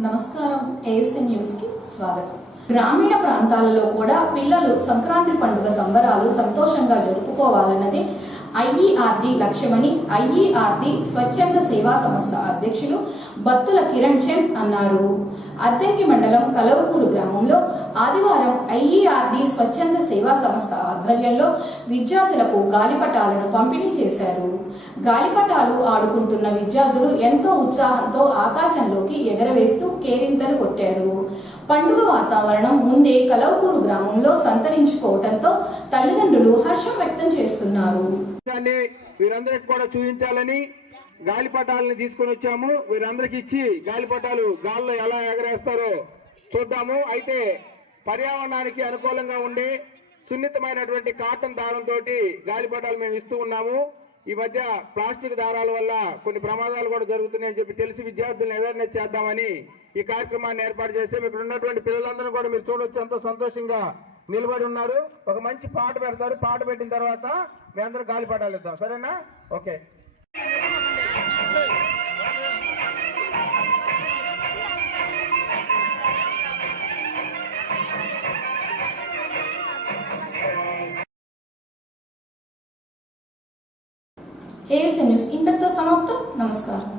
నమస్కారం. ASN news కి స్వాగతం. గ్రామీణ ప్రాంతాలలో కూడా పిల్లలు సంక్రాంతి పండుగ సంబరాలు సంతోషంగా జరుపుకోవాలన్నదే ఐఈఆర్డి లక్ష్యమని ఐఈఆర్డి స్వచ్ఛంద సేవా సంస్థ అధ్యక్షులు బత్తుల కిరణ్ చంద్ అన్నారు. అద్దెంకి మండలం కలవకూరు గ్రామంలో ఆదివారం ఐఈఆర్డి స్వచ్ఛంద సేవా సంస్థ ఆధ్వర్యంలో విద్యార్థులకు గాలిపటాలను పంపిణీ చేశారు. గాలిపటాలు ఆడుకుంటున్న విద్యార్థులు ఎంతో ఉత్సాహంతో ఆకాశంలోకి ఎగరవేస్తూ కేరింతలు కొట్టారు. పండుగ వాతావరణం ముందే కలవకూరు గ్రామంలో సంతరించుకోవడంతో తల్లిదండ్రులు హర్షం వ్యక్తం చేస్తున్నారు. వీరందరికి కూడా చూపించాలని గాలిపటాలను తీసుకొని వచ్చాము. వీరందరికి ఇచ్చి గాలిపటాలు గాల్లో ఎలా ఎగరేస్తారో చూద్దాము. అయితే పర్యావరణానికి అనుకూలంగా ఉండే సున్నితమైనటువంటి కాటన్ దారంతో గాలిపటాలు మేము ఇస్తూ ఉన్నాము. ఈ మధ్య ప్లాస్టిక్ దారాల వల్ల కొన్ని ప్రమాదాలు కూడా జరుగుతున్నాయని చెప్పి తెలిసి విద్యార్థులను అవేర్నెస్ చేద్దామని ఈ కార్యక్రమాన్ని ఏర్పాటు చేసాం. ఇక్కడ ఉన్నటువంటి పిల్లలందరూ కూడా మీరు చూడొచ్చు, ఎంతో సంతోషంగా నిలబడి ఉన్నారు. ఒక మంచి పాట పెడతారు. పాట పెట్టిన తర్వాత మీ అందరూ గాలిపటాలు ఇద్దాం, సరేనా? ఓకే. ఏఎస్ఎన్ న్యూస్ ఇంతటితో సమాప్తం. నమస్కారం.